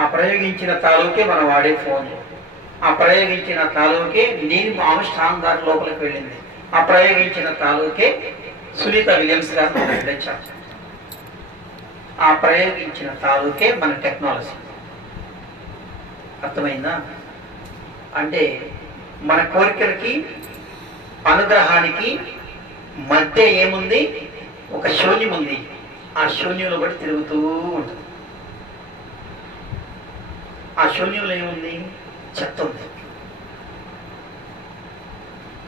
ఆ ప్రయోగించిన తాలూకే మనం వాడే ఫోన్, ఆ ప్రయోగించిన తాలూకే నేను ఆమ్స్ట్రాంగ్ దాని లోపలికి వెళ్ళింది, ఆ ప్రయోగించిన తాలూకే సునీత విలియమ్స్ గారు మనం వెళ్ళొచ్చాం, ఆ ప్రయోగించిన తాలూకే మన టెక్నాలజీ. అర్థమైందా? అంటే మన కోరికలకి అనుగ్రహానికి మధ్య ఏముంది? ఒక శూన్యం ఉంది. ఆ శూన్యంలో బట్టి తిరుగుతూ ఉంటుంది. ఆ శూన్యంలో ఏముంది? చెత్త ఉంది.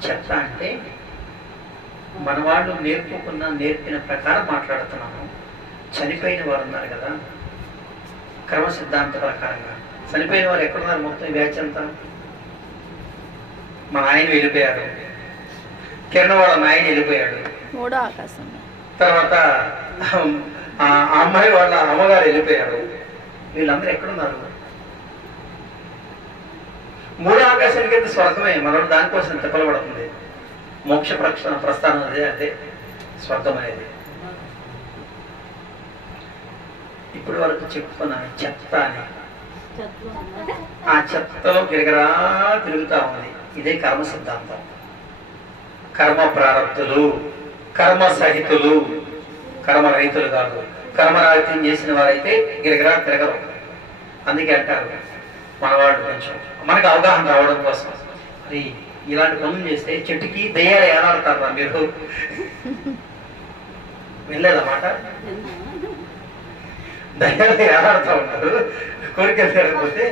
చెత్త అంటే మన వాళ్ళు నేర్పిన ప్రకారం మాట్లాడుతున్నాము. చనిపోయిన వారు ఉన్నారు కదా, క్రమ సిద్ధాంత ప్రకారంగా చనిపోయిన వారు ఎక్కడున్నారు? మొత్తం ఈ బ్యాచ్ అంతా మా ఆయన వెళ్ళిపోయాడు, కిరణ్ వాళ్ళ నాయన వెళ్ళిపోయాడు, మూడో ఆకాశం, తర్వాత ఆ అమ్మాయి వాళ్ళ అమ్మగారు వెళ్ళిపోయారు. వీళ్ళందరూ ఎక్కడున్నారు? మూడో ఆకాశానికి అయితే స్వర్గమే. మనం దానికోసం తిప్పలబడుతుంది. మోక్ష ప్రస్థానం అదే స్వర్గం అనేది. ఇప్పుడు వరకు చెప్పుకున్నాను చెత్త అని. ఆ చెత్తలో గిరగరా తిరుగుతా ఉంది. ఇదే కర్మ సిద్ధాంతం. కర్మ ప్రారంభులు, కర్మ సహితులు, కర్మ రహితులు కాదు. కర్మరాహిత్యం చేసిన వారైతే గిరగరా తిరగరు. అందుకే అంటారు మనవాడు కొంచెం మనకు అవగాహన రావడం కోసం మరి ఇలాంటి పనులు చేస్తే చెట్టుకి దయ్యాలు ఏలాడతారు. మీరు వెళ్ళలేదన్నమాట. దయ్యాలు ఏలాడుతూ ఉంటారు. కోరికలు తిరగకపోతే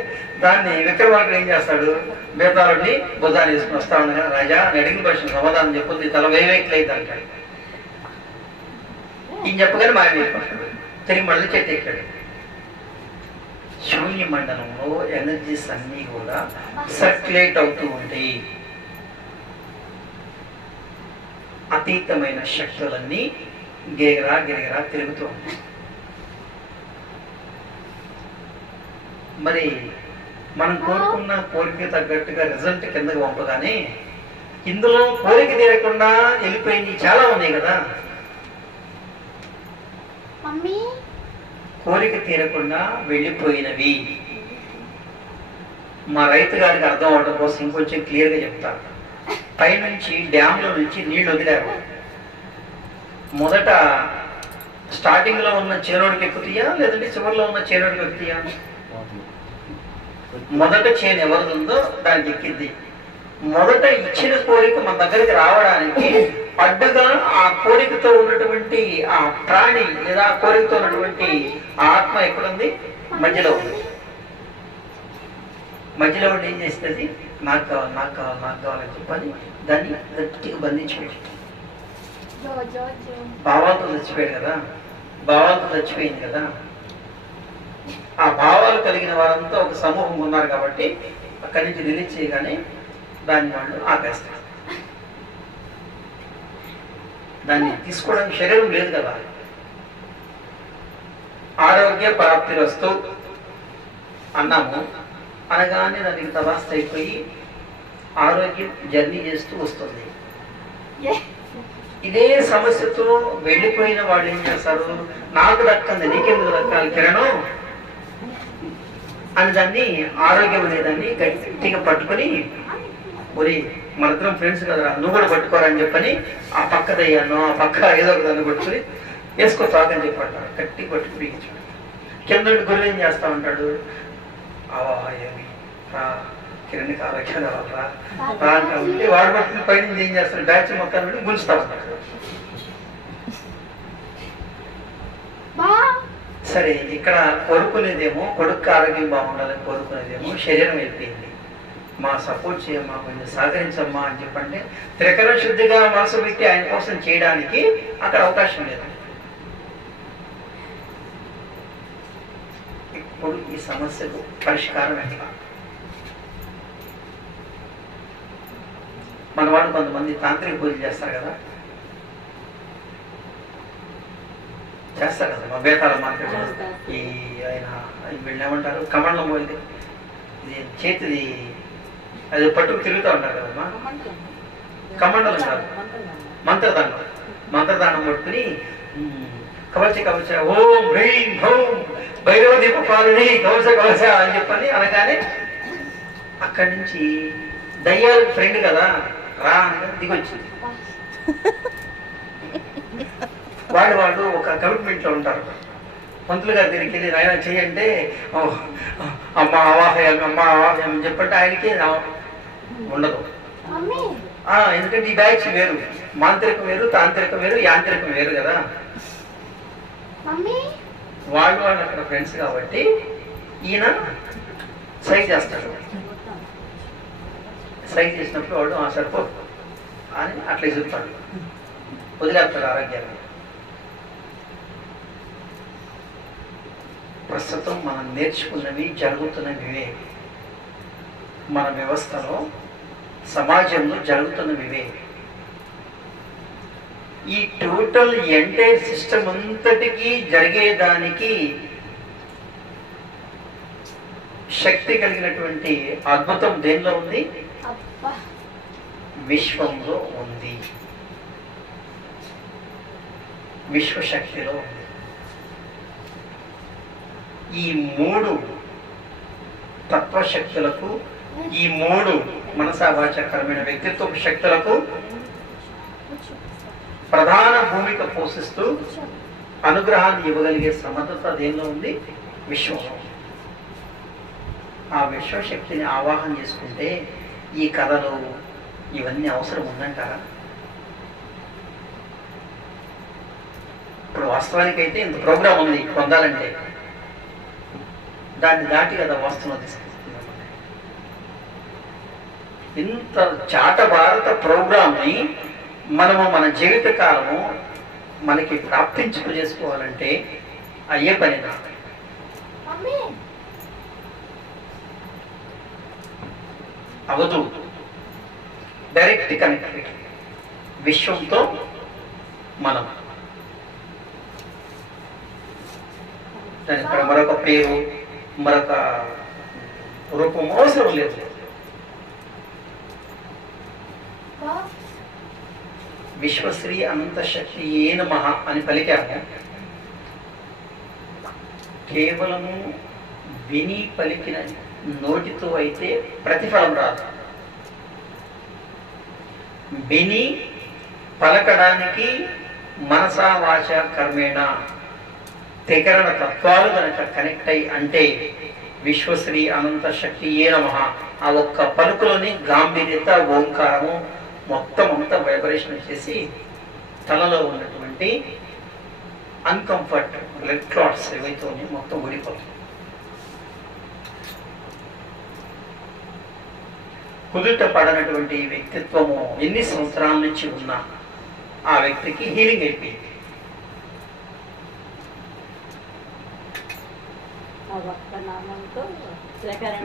దాన్ని విక్రమార్కుడు ఏం చేస్తాడు? బేతాళుడిని బుధాన్ని వేసుకుని వస్తా ఉండగా, రాజా అని అడిగిన ప్రశ్న సమాధానం చెప్పొద్దు, తల వేవేక్లైతే అంటాడు. ఈయన చెప్పగానే మాయమైపోతాడు. తిరిగి మళ్ళీ చెట్టు ఎక్కాడు. శూన్య మండలంలో ఎనర్జీస్ అన్నీ కూడా సర్క్యులేట్ అవుతూ ఉంటాయి. అతీతమైన శక్తులన్నీ గిరగిరా గిరగిరా తిరుగుతూ ఉంటాయి. మరి మనం కోరుకున్న కోరిక తగ్గట్టుగా రిజల్ట్ కిందకి పంపగానే ఇందులో కోరిక తీరకుండా వెళ్ళిపోయింది చాలా ఉన్నాయి కదా. కోరిక తీరకుండా వెళ్ళిపోయినవి మా రైతు గారికి అర్థం అవడం కోసం ఇంకొంచెం క్లియర్గా చెప్తాను. పైనుంచి డ్యాంలో నుంచి నీళ్లు వదిలారు. మొదట స్టార్టింగ్లో ఉన్న చేనోడికి ఎక్కుతాయా లేదంటే చివరిలో ఉన్న చేనోడికి ఎక్కుతాయా? మొదట చేను ఎవరిది ఉందో దానికి ఎక్కింది. మొదట ఇచ్చిన కోరిక మన దగ్గరికి రావడానికి అడ్డుగా ఆ కోరికతో ఉన్నటువంటి ఆ ప్రాణి లేదా ఆ కోరికతో ఉన్నటువంటి ఆత్మ ఎక్కడుంది? మధ్యలో ఉంది. మధ్యలో ఉండి ఏం చేస్తుంది? నాకు కావాలి నాకు కావాలి నాకు కావాలని చెప్పని దాన్ని గట్టిగా బంధించిపోయింది. భావాలతో చచ్చిపోయాడు కదా, భావాలతో చచ్చిపోయింది కదా. ఆ భావాలు కలిగిన వారంతా ఒక సమూహం ఉన్నారు కాబట్టి అక్కడి నుంచి రిలీజ్ చేయగానే దాన్ని వాళ్ళు ఆపేస్తారు. దాన్ని తీసుకోవడానికి శరీరం లేదు కదా. ఆరోగ్య ప్రాప్తిరస్తు అన్నాము అనగానే దానికి తవాస్త అయిపోయి ఆరోగ్యం జర్నీ చేస్తూ వస్తుంది. ఇదే సమస్యతో వెళ్ళిపోయిన వాళ్ళు ఏం చేస్తారు? నాకు దక్కంది నీకెందుకు దక్కాలి కిరణం అని దాన్ని ఆరోగ్యం అనేదాన్ని గట్టిగా పట్టుకొని, ఒరి మనిద్దరం ఫ్రెండ్స్ కదరా నువ్వు కూడా పట్టుకోరని చెప్పని ఆ పక్క దయ్యాను ఆ పక్క ఏదో ఒక దాన్ని పట్టుకుని వేసుకో తాగని చెప్పంటారు. గట్టి పట్టుకు పీకించు. కింద గురువు ఏం చేస్తా ఉంటాడు? కిరణ్కి ఆరోగ్యం కావాలరా రా అంటే వాడు పట్టుకుని పైన ఏం చేస్తాడు? బ్యాచ్ మొత్తాన్ని గుంజుతా ఉంటాడు. సరే, ఇక్కడ కోరుకునేదేమో కొడుకు ఆరోగ్యం బాగుండాలని కోరుకునేదేమో శరీరం వెళ్ళిపోయింది. మా సపోర్ట్ చేయమ్మా, కొంచెం సహకరించమ్మా అని చెప్పంటే త్రికరణ శుద్ధిగా మనసు పెట్టి ఆయన కోసం చేయడానికి అక్కడ అవకాశం లేదు. ఇప్పుడు ఈ సమస్యకు పరిష్కారం ఎట్లా? మన వాళ్ళు కొంతమంది తాంత్రిక పూజలు చేస్తారు కదా, చేస్తారు కదా. మా బేతాళ మార్కెట్ ఈ ఆయన వీళ్ళు ఏమంటారు? కమండలం ఇది చేతిది అది పట్టుకు తిరుగుతూ ఉంటారు కదమ్మా. కమండలం కాదు, మంత్రదానం. మంత్రదానం పట్టుకుని కవచ కవచ ఓం హ్రీం హౌం భైరవ దీప పాలని కవచ కవచ అని చెప్పని అనగానే అక్కడి నుంచి దయ్యాల ఫ్రెండ్ కదా రా అని దిగొచ్చింది. వాళ్ళు ఒక కమిట్మెంట్ లో ఉంటారు. పంతులు గారి దగ్గరికి వెళ్ళి నాయన చేయంటే అమ్మ ఆవాహయామి అమ్మ ఆవాహయం అని చెప్పంటే ఆయనకి ఉండదు. ఎందుకంటే ఈ బ్యాచ్ వేరు, మాంత్రికం వేరు, తాంత్రికం వేరు, యాంత్రికం వేరు కదా. వాళ్ళు అక్కడ ఫ్రెండ్స్ కాబట్టి ఈయన సైజ్ చేస్తాడు. సైజ్ చేసినప్పుడు వాడు సరిపో అని అట్లా ఎదుగుతాడు, వదిలేస్తాడు ఆరోగ్యాన్ని. ప్రస్తుతం మనం నేర్చుకున్నవి జరుగుతున్నవివే, మన వ్యవస్థలో సమాజంలో జరుగుతున్నవివే. ఈ టోటల్ ఎంటైర్ సిస్టమ్ అంతటికీ జరిగేదానికి శక్తి కలిగినటువంటి అద్భుతం దేనిలో ఉంది? విశ్వంలో ఉంది, విశ్వశక్తిలో ఉంది. ఈ మూడు తత్వశక్తులకు, ఈ మూడు మనసా వాచ కర్మేణ వ్యక్తిత్వ శక్తులకు ప్రధాన భూమిక పోషిస్తూ అనుగ్రహాన్ని ఇవ్వగలిగే సమర్థత దేనిలో ఉంది? విశ్వంలో. ఆ విశ్వశక్తిని ఆవాహన చేసుకుంటే ఈ కథలు ఇవన్నీ అవసరం ఉందంటారా? ఇప్పుడు వాస్తవానికైతే ఇంత ప్రోగ్రాం ఉంది పొందాలంటే, దాన్ని దాటి కదా వాస్తవం తీసుకెళ్తున్నాం. ఇంత చాట భారత ప్రోగ్రాంని మనము మన జీవిత కాలము మనకి ప్రాప్తించుకు చేసుకోవాలంటే అయ్యే పని అవదు. డైరెక్ట్ కనెక్ట్ విశ్వంతో మనం. దాని ఇక్కడ మరొక పేరు, మరొక రూపం అవసరం లేదు. విశ్వశ్రీ అనంత శక్తి ఏ నమః అని పలికాము. కేవలము విని పలికిన నోటితో అయితే ప్రతిఫలం రాదు. విని పలకడానికి మనసా వాచ కర్మేణ త్రికరణ తత్వాలు కనుక కనెక్ట్ అయ్యి అంటే విశ్వశ్రీ అనంత శక్తి ఏ నమః ఆ ఒక్క పలుకులోని గాంభీర్యత, ఓంకారము మొత్తం అంతా వైబ్రేషన్ చేసి తలలో ఉన్నటువంటి అన్కంఫర్ట్ బ్లడ్ క్లాట్స్ ఏవైతే మొత్తం ఊడిపోతుంది. కుదుట పడనటువంటి వ్యక్తిత్వము ఎన్ని సంవత్సరాల నుంచి ఉన్నా ఆ వ్యక్తికి హీలింగ్ అయిపోయింది.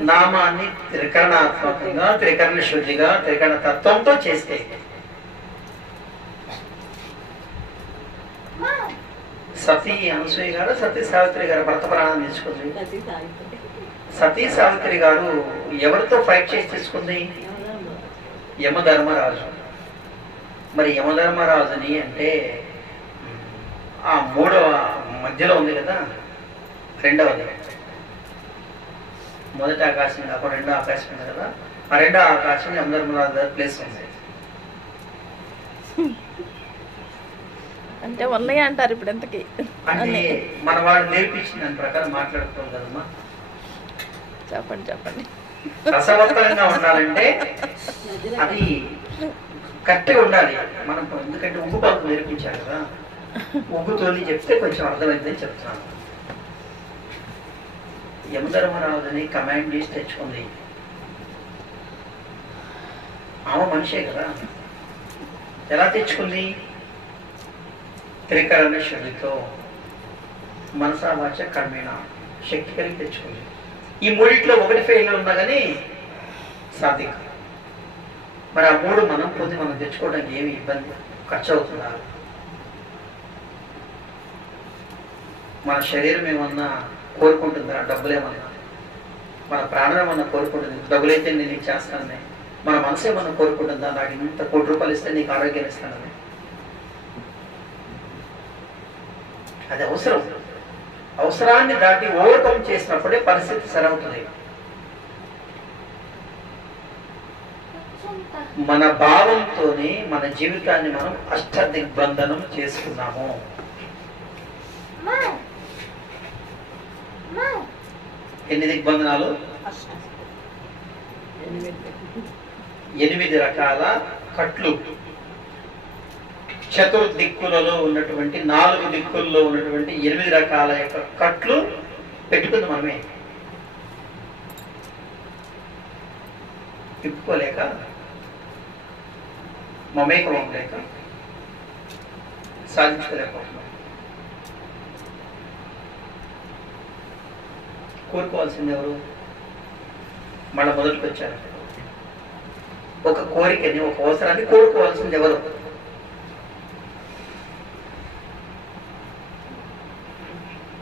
నామాన్ని త్రికరణాత్మకంగా, త్రికరణ శుద్ధిగా, త్రికరణ తత్వంతో చేస్తే సతీ అనసూయ గారు, సతీ సావిత్రి గారు భర్త ప్రాణాన్ని తీసుకుంది. సతీ సావిత్రి గారు ఎవరితో ఫైట్ చేసి తీసుకుంది? యమధర్మరాజు. మరి యమధర్మరాజుని అంటే ఆ మూడవ మధ్యలో ఉంది కదా, రెండవది. మొదటి ఆకాశం కాకుండా రెండో ఆకాశం ఉంది కదా, ఆ రెండో ఆకాశం యమధర్మరాజు గారి ప్లేస్ ఉంది. అంటే ఉన్నాయి అంటారు ఇప్పుడు ఎంతకి? అంటే మన వాడు నేర్పించిన దాని ప్రకారం మాట్లాడుకోవాలి కదమ్మా. చెప్పండి చెప్పండి. రసవత్తరంగా ఉండాలంటే అది కరెక్ట్గా ఉండాలి. మనం ఎందుకంటే ఉగ్గు పాలకు నేర్పించారు కదా, ఉగ్గుతోని చెప్తే కొంచెం అర్థమైందని చెప్తున్నాను. యమధర్మరాజుని కమాండ్ చేసి తెచ్చుకుంది. ఆమె మనిషే కదా, ఎలా తెచ్చుకుంది? త్రికరణ శక్తితో, మనసా వాచ కర్మేణ శక్తి కలిగి తెచ్చుకుంది. ఈ మూడిట్లో ఒకటి ఫెయిల్ ఉన్నా కానీ సాధ్యం. మరి ఆ మూడు మనం పొంది మనం తెచ్చుకోవడానికి ఏమి ఇబ్బంది, ఖర్చు అవుతుందా? మన శరీరం ఏమన్నా కోరుకుంటుందా? డబ్బులేమన్నా, మన ప్రాణం ఏమన్నా కోరుకుంటుంది? డబ్బులైతే నేను ఇది చేస్తానని. మన మనసు ఏమన్నా కోరుకుంటుందా? నాకు ఇంత ₹1 ఇస్తే నీకు ఆరోగ్యం ఇస్తానని. అది అవసరం. అవసరాన్ని దాటి ఓవర్కమ్ చేసినప్పుడే పరిస్థితి సరవుతుంది. మన భావంతోనే మన జీవితాన్ని మనం అష్టదిగ్బంధనం చేసుకున్నాము. ఎన్ని దిగ్బంధనాలు? 8 రకాల కట్లు. చతుర్దిక్కులలో ఉన్నటువంటి 4 దిక్కుల్లో ఉన్నటువంటి 8 రకాల యొక్క కట్లు పెట్టుకుంది మనమే. తిప్పుకోలేక, మమేకం అవ్వలేక, సాధించుకోలేకపోతున్నాం. కోరుకోవాల్సింది ఎవరు? మళ్ళీ మొదటికి వచ్చారు. ఒక కోరికని, ఒక అవసరాన్ని కోరుకోవాల్సింది ఎవరు?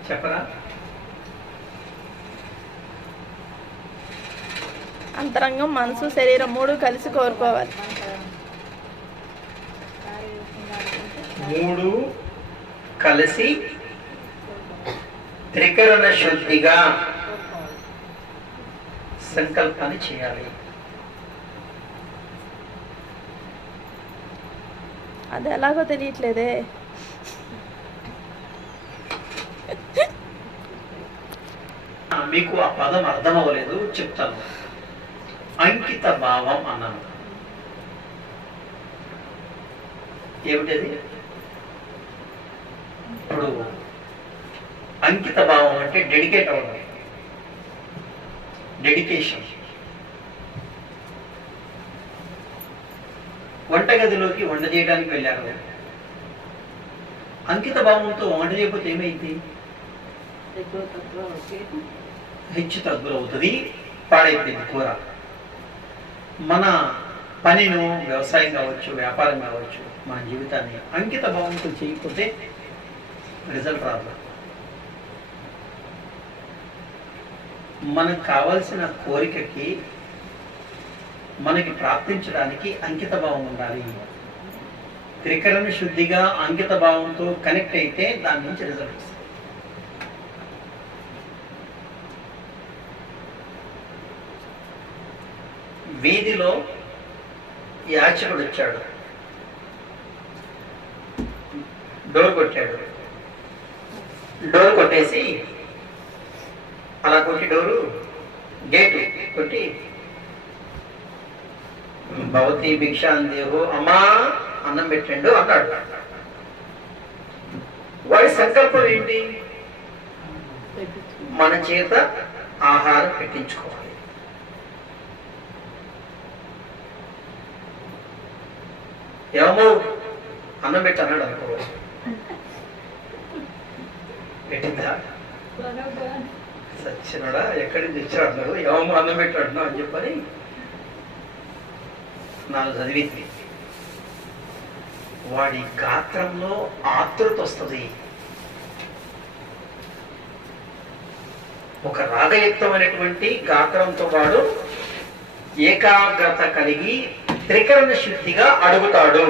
చెప్పరా? అంతరంగం, మనసు, శరీరం 3 కలిసి కోరుకోవాలి. 3 కలిసి త్రికరణ శుద్ధిగా సంకల్పాన్ని చేయాలి. అది ఎలాగో తెలియట్లేదే. మీకు ఆ పదం అర్థం అవ్వలేదు, చెప్తాను. అంకిత భావం అన్నాను. ఏమిటది? ఇప్పుడు అంకిత భావం అంటే డెడికేట్ అవ్వడం, డెడికేషన్. వంటగదిలోకి వంట చేయడానికి వెళ్ళారు. అంకిత భావంతో వంట చేయకపోతే ఏమైంది? హెచ్చు తగ్గులు అవుతుంది, పాడైపోయింది కూర. మన పనిను, వ్యవసాయం కావచ్చు, వ్యాపారం కావచ్చు, మన జీవితాన్ని అంకిత భావంతో చేయకపోతే రిజల్ట్ రాదు. మనకు కావాల్సిన కోరికకి, మనకి ప్రాప్తించడానికి అంకిత భావం ఉండాలి. త్రికరణ శుద్ధిగా అంకిత భావంతో కనెక్ట్ అయితే దాని నుంచి రిజల్ట్ వస్తుంది. వీధిలో యాచకుడు వచ్చాడు, డోర్ కొట్టాడు. డోర్ కొట్టేసి, అలా కొట్టి డోరు గేటు కొట్టి, భవతి భిక్షాందేహో, అమ్మా అన్నం పెట్టండు అన్నాడు. వాడి సంకల్పం ఏంటి? మన చేత ఆహారం పెట్టించుకోవాలి. ఏమో అన్నం పెట్టి అన్నాడు అనుకో, పెట్టిందా? సచ్చినడా, ఎక్కడి నుంచి తెచ్చాడు అన్నాడు. ఏమో అన్నం పెట్టాడు అని చెప్పని నాకు చదివింది. వాడి గాత్రంలో ఆతృత వస్తుంది. ఒక రాగయుక్తమైనటువంటి గాత్రంతో వాడు ఏకాగ్రత కలిగి త్రికరణ శుద్ధిగా అడుగుతాడు.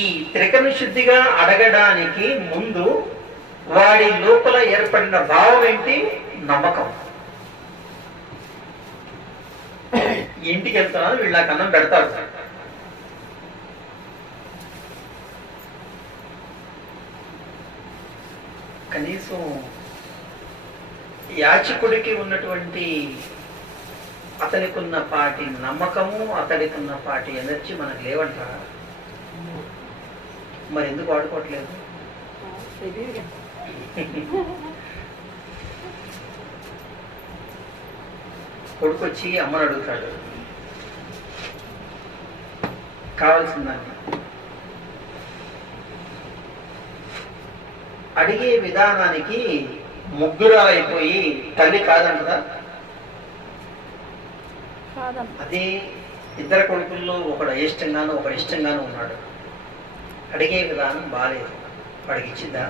ఈ త్రికరణ శుద్ధిగా అడగడానికి ముందు వాడి లోపల ఏర్పడిన భావం ఏంటి? నమ్మకం. ఇంటికి వెళ్తున్నాను, వీళ్ళకి అన్నం పెడతారు. కనీసం యాచకుడికి ఉన్నటువంటి అతనికి ఉన్న పాటి నమ్మకము, అతడికి ఉన్న పాటి ఎనర్జీ మనకు లేవంటారా? మరి ఎందుకు వాడుకోవట్లేదు? కొడుకు వచ్చి అమ్మని అడుగుతాడు కావాల్సిందని. అడిగే విధానానికి ముగ్గురాలైపోయి తల్లి కాదంటదా? అదే ఇద్దరు కొడుకుల్లో ఒకడు ఇష్టంగాను ఒకడు ఇష్టంగాను ఉన్నాడు. అడిగే విధానం బాగాలేదు. వాడికి ఇచ్చిందా?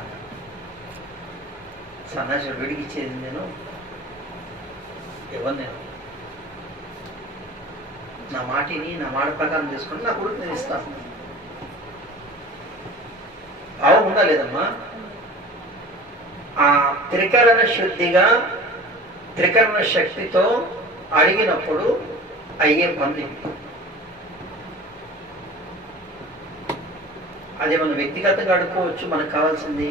సన్నాసుడు వీడికి ఇచ్చేది నేను ఎవరు? నేను నా మాటిని నా మాట ప్రకారం తీసుకుంటే నా కొడుకు నేను ఇస్తాను. బాగుందా లేదమ్మా? ఆ త్రికరణ శుద్ధిగా త్రికరణ శక్తితో అడిగినప్పుడు అయ్యే పనులు. అది మనం వ్యక్తిగతంగా అడుక్కోవచ్చు, మనకు కావాల్సింది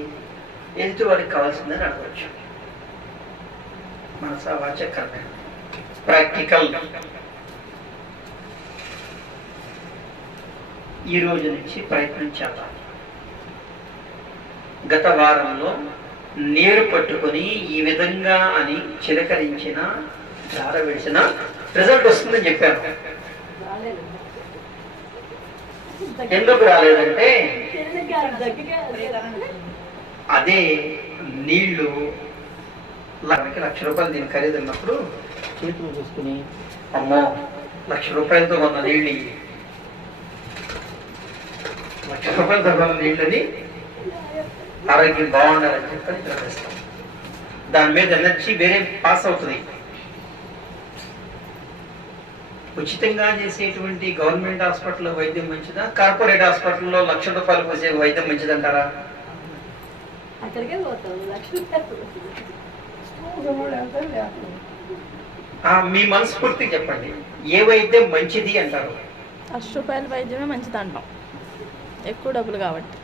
ఎదుటి వాడికి కావాల్సిందని అడగవచ్చు. మనసా వాచ కర్మ ప్రాక్టికల్. ఈ రోజు నుంచి ప్రయత్నం చేద్దాం. గత వారంలో నీరు పట్టుకొని ఈ విధంగా అని చిలకరించిన ధార విడిచిన రిజల్ట్ వస్తుందని చెప్పాను. ఎందుకు రాలేదంటే అదే నీళ్లు ₹1,00,000 దీని ఖరీదున్నప్పుడు చేతులు చూసుకుని అమ్మో ₹1,00,000 కొన్న నీళ్ళు, ₹1,00,000 కొన్న నీళ్ళని ఆరోగ్యం బాగుండాలని చెప్పని ప్రవేశిస్తాం. దాని మీద ఎనర్జీ వేరే పాస్ అవుతుంది. ఉచితంగా చేసేటువంటి గవర్నమెంట్ హాస్పిటల్లో వైద్యం మంచిదా, కార్పొరేట్ హాస్పిటల్లో ₹1,00,000 పోసే వైద్యం మంచిదంటారా? మీ మనస్ఫూర్తి చెప్పండి, ఏ వైద్యం మంచిది అంటారు? ₹1,00,000 వైద్యమే మంచిది అంటాం, ఎక్కువ డబ్బులు కాబట్టి.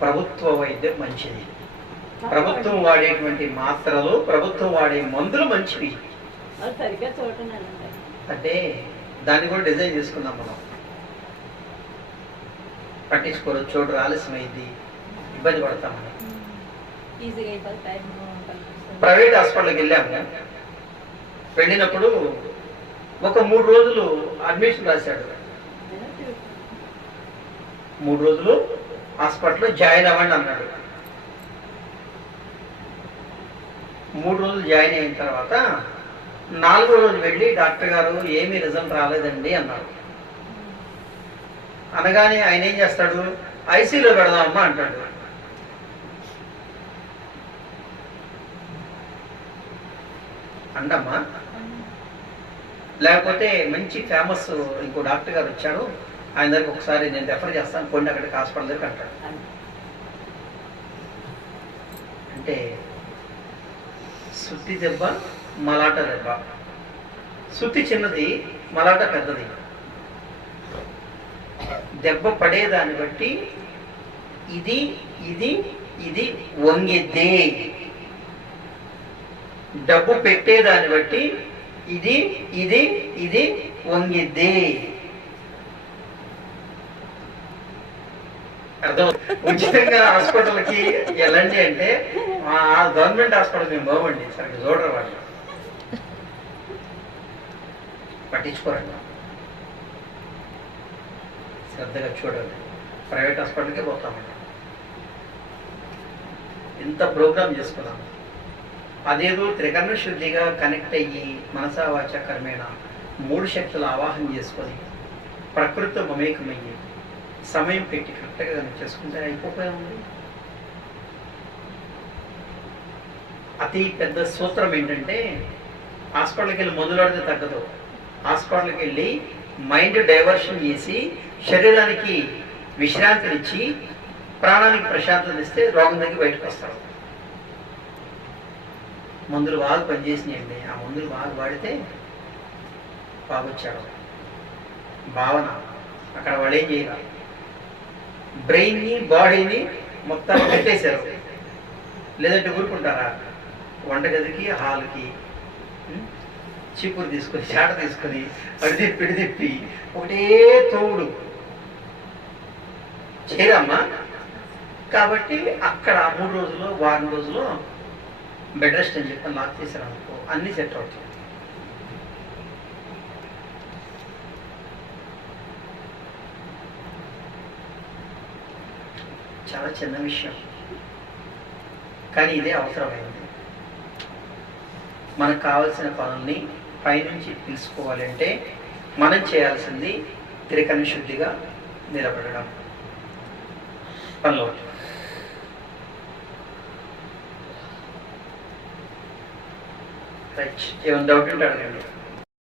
ప్రభుత్వ వైద్యం మంచిది. ప్రభుత్వం వాడేటువంటి మాత్రలు, ప్రభుత్వం వాడే మందులు మంచివి అంటే దాన్ని కూడా డిజైన్ చేసుకుందాం మనం. పట్టించుకోరు, చోటు ఆలస్యమైంది, ఇబ్బంది పడతాం. ప్రైవేట్ హాస్పిటల్కి వెళ్ళాము. వెళ్ళినప్పుడు ఒక 3 రోజులు అడ్మిషన్ రాశాడు. 3 రోజులు హాస్పిటల్లో జాయిన్ అవ్వండి అన్నాడు. 3 రోజులు జాయిన్ అయిన తర్వాత 4వ రోజు వెళ్ళి డాక్టర్ గారు ఏమీ రిజల్ట్ రాలేదండి అన్నాడు. అనగానే ఆయన ఏం చేస్తాడు, ఐసీలో పెడదామమ్మా అంటాడు. అండమ్మా. లేకపోతే మంచి ఫేమస్ ఇంకో డాక్టర్ గారు వచ్చాడు, ఆయన దగ్గరికి ఒకసారి నేను రెఫర్ చేస్తాను, కొన్ని అక్కడికి హాస్పిటల్ దగ్గరికి అంటాడు. అంటే సుత్తి దెబ్బ, మలాట దెబ్బ. సుత్తి చిన్నది, మలాట పెద్దది. దెబ్బ పడేదాన్ని బట్టి ఇది ఇది ఇది వంగిద్దే. డబ్బు పెట్టేదాన్ని బట్టి ఇది ఇది ఇది వంగిద్దే. అర్థం? ఉచితంగా హాస్పిటల్కి వెళ్ళండి అంటే గవర్నమెంట్ హాస్పిటల్ మేము బాగుండి సరిగ్గా చూడరు, వాళ్ళు పట్టించుకోరండి, శ్రద్ధగా చూడండి. ప్రైవేట్ హాస్పిటల్కే పోతామండి. ఇంత ప్రోగ్రామ్ చేసుకున్నాము. అదేదో త్రికరణ శుద్ధిగా కనెక్ట్ అయ్యి మనసా వాచ కర్మేణ 3 శక్తులు ఆవాహన చేసుకొని ప్రకృతితో మమేకమయ్యి సమయం పెట్టి కరెక్ట్గా కనుక చేసుకుంటే అయిపోయి ఉంది. అతి పెద్ద సూత్రం ఏంటంటే హాస్పిటల్కి వెళ్ళి మందులాడితే తగ్గదు. హాస్పిటల్కి వెళ్ళి మైండ్ డైవర్షన్ చేసి శరీరానికి విశ్రాంతినిచ్చి ప్రాణానికి ప్రశాంతత ఇస్తే రోగం దగ్గర బయటకు వస్తారు. మందులు బాగా పనిచేసినాయండి, ఆ మందులు బాగా వాడితే బాగొచ్చాడు. భావన అక్కడ వాళ్ళు ఏం చేయాలి, బ్రెయిన్ని బాడీని మొత్తం పెట్టేశారు. లేదంటే ఊరుకుంటారా? వంటగదికి హాల్కి చీపురు తీసుకొని చాట తీసుకొని అడిదిప్పి ఇడిదిప్పి ఒకటే తోడు చేయరమ్మా. కాబట్టి అక్కడ 3 రోజులు వారం రోజులు బెడ్ రెస్ట్ అని చెప్పి లాక్ చేశారు అనుకో, అన్నీ సెట్ అవుతాయి. చాలా చిన్న విషయం, కానీ ఇదే అవసరమైంది. మనకు కావాల్సిన పనుల్ని పైనుంచి తెలుసుకోవాలంటే మనం చేయాల్సింది త్రికరణ శుద్ధిగా నిలబడడం. పనులు రైట్. ఏమైనా డౌట్ ఉంటే అడగండి.